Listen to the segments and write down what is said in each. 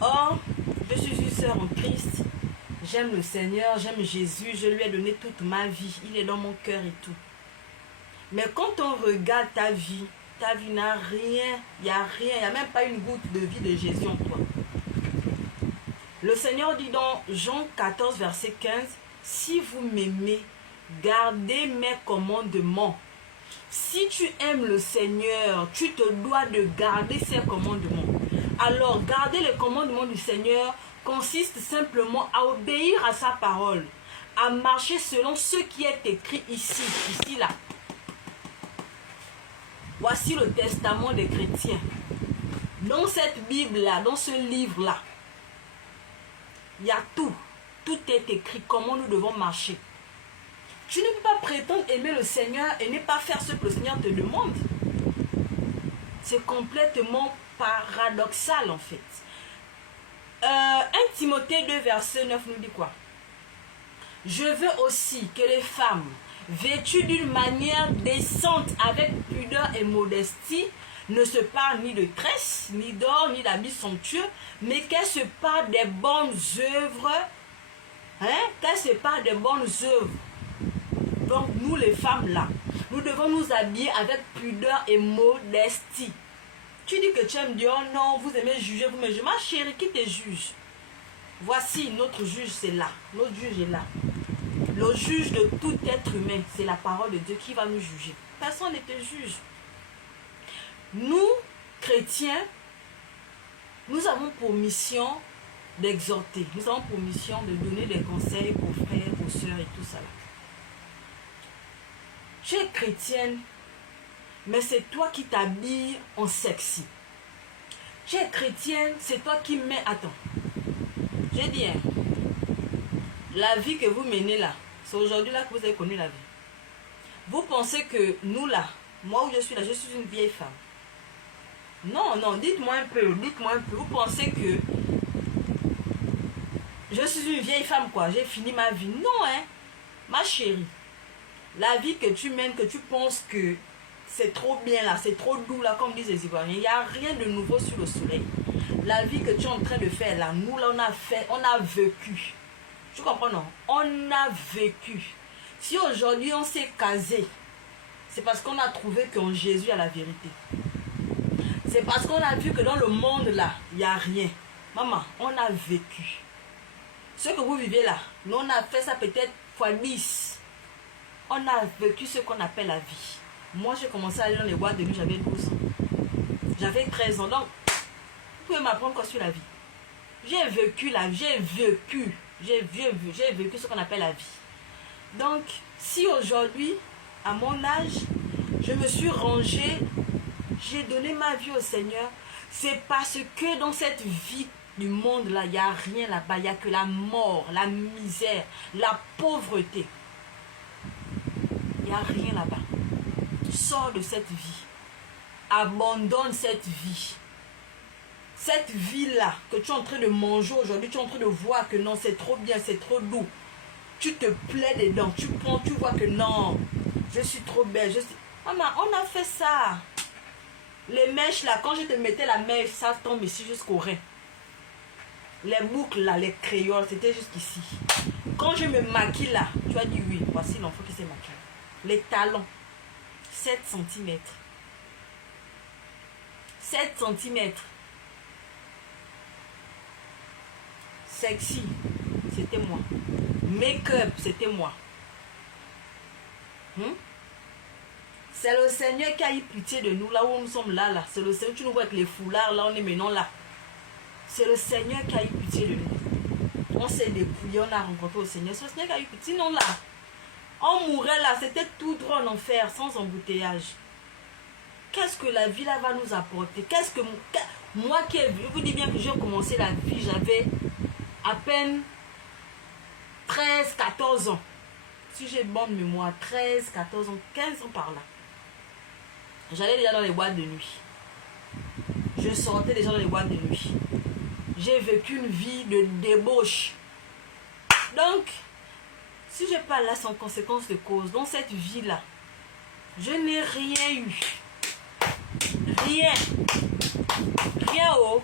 Or, je suis une sœur en Christ. J'aime le Seigneur, j'aime Jésus, je lui ai donné toute ma vie. Il est dans mon cœur et tout. Mais quand on regarde ta vie n'a rien, il n'y a rien, il n'y a même pas une goutte de vie de Jésus en toi. Le Seigneur dit dans Jean 14, verset 15, « Si vous m'aimez, gardez mes commandements. » Si tu aimes le Seigneur, tu te dois de garder ses commandements. Alors, garder les commandements du Seigneur consiste simplement à obéir à sa parole, à marcher selon ce qui est écrit ici, là. Voici le testament des chrétiens. Dans cette Bible-là, dans ce livre-là, il y a tout. Tout est écrit, comment nous devons marcher. Tu ne peux pas prétendre aimer le Seigneur et ne pas faire ce que le Seigneur te demande. C'est complètement paradoxal en fait. 1 Timothée 2, verset 9 nous dit quoi? Je veux aussi que les femmes, vêtues d'une manière décente, avec pudeur et modestie, ne se parlent ni de tresses, ni d'or, ni d'habits somptueux, mais qu'elles se parlent des bonnes œuvres. Qu'elles se parlent des bonnes œuvres. Donc nous les femmes là, nous devons nous habiller avec pudeur et modestie. Tu dis que tu aimes Dieu, oh non, vous aimez juger, vous me jugez. Ma chérie, qui te juge? Voici notre juge, c'est là. Notre juge est là. Le juge de tout être humain, c'est la parole de Dieu qui va nous juger. Personne ne te juge. Nous, chrétiens, nous avons pour mission d'exhorter. Nous avons pour mission de donner des conseils aux frères, aux sœurs et tout ça. Tu es chrétienne, mais c'est toi qui t'habilles en sexy. Tu es chrétienne, c'est toi qui mets... Attends. J'ai dit, la vie que vous menez là, c'est aujourd'hui là que vous avez connu la vie. Vous pensez que nous là, moi où je suis là, je suis une vieille femme. Non, non, dites-moi un peu. Vous pensez que je suis une vieille femme quoi, j'ai fini ma vie. Non, ma chérie. La vie que tu mènes, que tu penses que c'est trop bien là, c'est trop doux là, comme disent les Ivoiriens, il n'y a rien de nouveau sur le soleil. La vie que tu es en train de faire là, nous là, on a vécu. Tu comprends non? On a vécu. Si aujourd'hui on s'est casé, c'est parce qu'on a trouvé qu'en Jésus il y a la vérité. C'est parce qu'on a vu que dans le monde là, il n'y a rien. Maman, on a vécu. Ce que vous vivez là, nous on a fait ça peut-être fois 10. On a vécu ce qu'on appelle la vie. Moi, j'ai commencé à aller dans les boîtes de nuit, j'avais 12 ans. J'avais 13 ans. Donc, vous pouvez m'apprendre quoi sur la vie? J'ai vécu la vie, j'ai vécu ce qu'on appelle la vie. Donc, si aujourd'hui, à mon âge, je me suis rangée, j'ai donné ma vie au Seigneur, c'est parce que dans cette vie du monde là, il n'y a rien là-bas, il n'y a que la mort, la misère, la pauvreté. Il n'y a rien là-bas. Sors de cette vie. Abandonne cette vie. Cette vie-là que tu es en train de manger aujourd'hui, tu es en train de voir que non, c'est trop bien, c'est trop doux. Tu te plais dedans. Tu prends, tu vois que non, je suis trop belle. Maman, on a fait ça. Les mèches là, quand je te mettais la mèche, ça tombe ici jusqu'au rein. Les boucles là, les crayons, c'était jusqu'ici. Quand je me maquille là, tu as dit oui, voici l'enfant qui s'est maquillé. Les talons, 7 cm. 7 cm. Sexy, c'était moi. Make-up, c'était moi. C'est le Seigneur qui a eu pitié de nous, là où nous sommes là. C'est le Seigneur, tu nous vois avec les foulards, là, on est maintenant là. C'est le Seigneur qui a eu pitié de nous. On s'est dépouillé, on a rencontré le Seigneur. C'est le Seigneur qui a eu pitié. Sinon là, on mourait là, c'était tout droit en enfer, sans embouteillage. Qu'est-ce que la vie là va nous apporter? Qu'est-ce que moi qui ai vu, je vous dis bien que j'ai commencé la vie, j'avais à peine 13, 14 ans. Si j'ai bonne mémoire, 13, 14 ans, 15 ans par là. J'allais déjà dans les boîtes de nuit. Je sortais déjà dans les boîtes de nuit. J'ai vécu une vie de débauche. Donc, si je parle là sans conséquence de cause, dans cette vie-là, je n'ai rien eu. Rien. Rien, oh.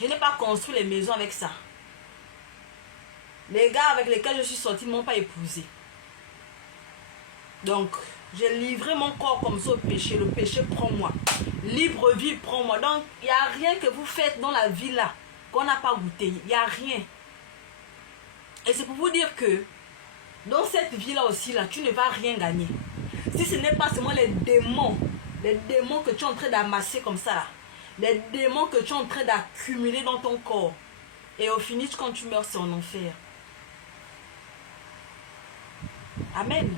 Je n'ai pas construit les maisons avec ça. Les gars avec lesquels je suis sortie ne m'ont pas épousé. Donc, j'ai livré mon corps comme ça au péché. Le péché prend moi. Libre vie prend moi. Donc, il n'y a rien que vous faites dans la vie là qu'on n'a pas goûté. Il n'y a rien. Et c'est pour vous dire que dans cette vie là aussi, là, tu ne vas rien gagner. Si ce n'est pas seulement les démons que tu es en train d'amasser comme ça là, les démons que tu es en train d'accumuler dans ton corps. Et au finish, quand tu meurs, c'est en enfer. Amen.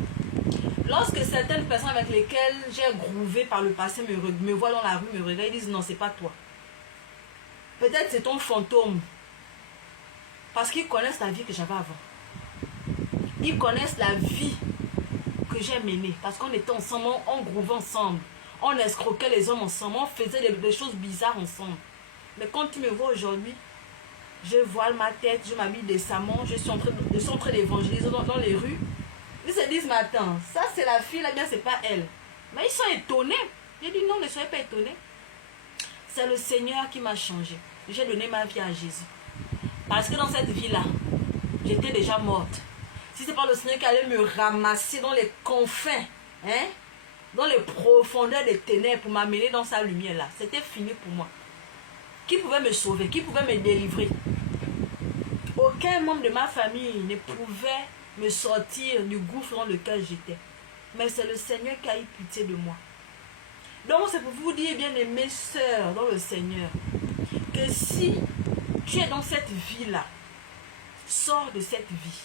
Lorsque certaines personnes avec lesquelles j'ai grouvé par le passé me voient dans la rue, me regardent, ils disent non, c'est pas toi. Peut-être c'est ton fantôme. Parce qu'ils connaissent la vie que j'avais avant. Ils connaissent la vie que j'ai menée. Parce qu'on était ensemble, on grouvait ensemble. On escroquait les hommes ensemble. On faisait des choses bizarres ensemble. Mais quand tu me vois aujourd'hui, je voile ma tête, je m'habille décemment, je suis en train d'évangéliser dans les rues. Ils se disent, mais attends, ça c'est la fille là, bien c'est pas elle. Mais ils sont étonnés. J'ai dit non, ne soyez pas étonnés. C'est le Seigneur qui m'a changé. J'ai donné ma vie à Jésus. Parce que dans cette vie-là, j'étais déjà morte. Si ce n'est pas le Seigneur qui allait me ramasser dans les confins, hein, dans les profondeurs des ténèbres pour m'amener dans sa lumière-là, c'était fini pour moi. Qui pouvait me sauver? Qui pouvait me délivrer? Aucun membre de ma famille ne pouvait me sortir du gouffre dans lequel j'étais. Mais c'est le Seigneur qui a eu pitié de moi. Donc c'est pour vous dire, bien aimées sœurs dans le Seigneur, que si tu es dans cette vie-là, sors de cette vie.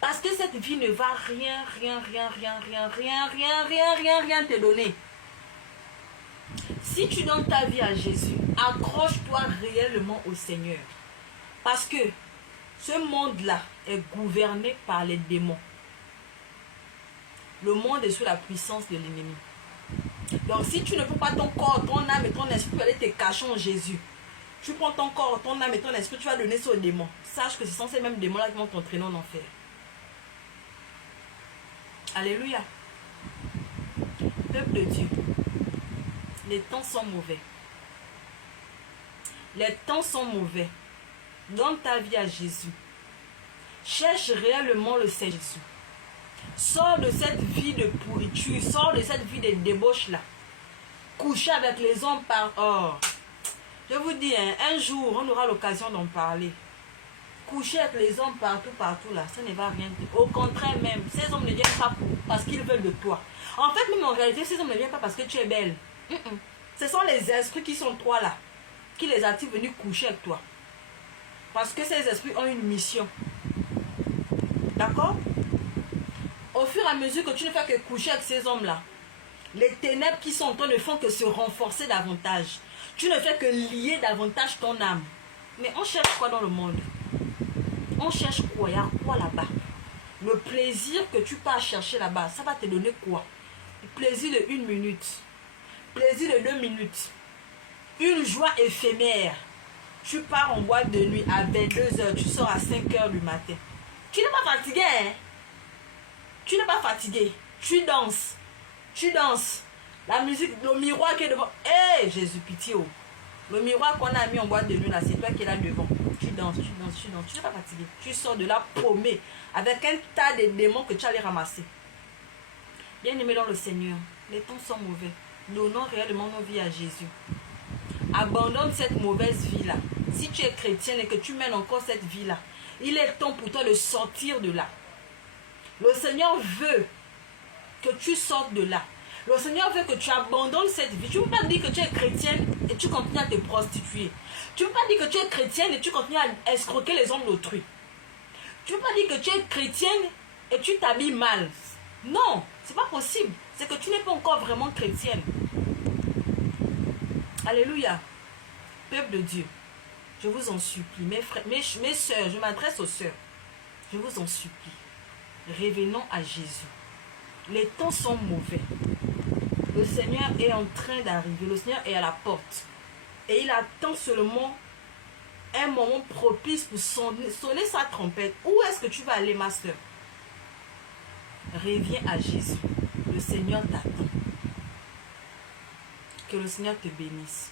Parce que cette vie ne va rien te donner. Si tu donnes ta vie à Jésus, accroche-toi réellement au Seigneur. Parce que ce monde-là est gouverné par les démons. Le monde est sous la puissance de l'ennemi. Donc si tu ne prends pas ton corps, ton âme et ton esprit pour aller te cacher en Jésus, tu prends ton corps, ton âme et ton esprit, tu vas donner ça aux démons. Sache que ce sont ces mêmes démons-là qui vont t'entraîner en enfer. Alléluia. Peuple de Dieu, les temps sont mauvais. Les temps sont mauvais. Donne ta vie à Jésus. Cherche réellement le Seigneur Jésus. Sors de cette vie de pourriture. Sors de cette vie de débauche là. Coucher avec les hommes par or. Je vous dis, hein, un jour, on aura l'occasion d'en parler. Coucher avec les hommes partout là, ça ne va rien dire. Au contraire même, ces hommes ne viennent pas parce qu'ils veulent de toi. En fait, même en réalité, ces hommes ne viennent pas parce que tu es belle. Ce sont les esprits qui sont toi là, qui les attirent venir coucher avec toi. Parce que ces esprits ont une mission. D'accord? Au fur et à mesure que tu ne fais que coucher avec ces hommes-là, les ténèbres qui sont en toi ne font que se renforcer davantage. Tu ne fais que lier davantage ton âme. Mais on cherche quoi dans le monde? On cherche quoi? Il y a quoi là-bas? Le plaisir que tu pars chercher là-bas, ça va te donner quoi? Le plaisir de 1 minute. Plaisir de 2 minutes. Une joie éphémère. Tu pars en boîte de nuit à 22h, tu sors à 5h du matin. Tu n'es pas fatigué, hein? Tu n'es pas fatigué. Tu danses. Tu danses. La musique, le miroir qui est devant. Hé, Jésus, pitié. Oh. Le miroir qu'on a mis en boîte de nuit là, c'est toi qui es là devant. Tu danses. Tu n'es pas fatigué. Tu sors de là paumé avec un tas de démons que tu allais ramasser. Bien aimé dans le Seigneur, les temps sont mauvais. Donnons réellement nos vies à Jésus. Abandonne cette mauvaise vie-là. Si tu es chrétienne et que tu mènes encore cette vie-là, il est temps pour toi de sortir de là. Le Seigneur veut que tu sortes de là. Le Seigneur veut que tu abandonnes cette vie. Tu ne peux pas dire que tu es chrétienne et tu continues à te prostituer. Tu ne peux pas dire que tu es chrétienne et tu continues à escroquer les hommes d'autrui. Tu ne peux pas dire que tu es chrétienne et tu t'habilles mal. Non, c'est pas possible. C'est que tu n'es pas encore vraiment chrétienne. Alléluia. Peuple de Dieu, je vous en supplie, mes frères, mes soeurs, je m'adresse aux soeurs. Je vous en supplie. Revenons à Jésus. Les temps sont mauvais. Le Seigneur est en train d'arriver. Le Seigneur est à la porte. Et il attend seulement un moment propice pour sonner sa trompette. Où est-ce que tu vas aller, ma soeur? Reviens à Jésus. Le Seigneur t'attend. Que le Seigneur te bénisse.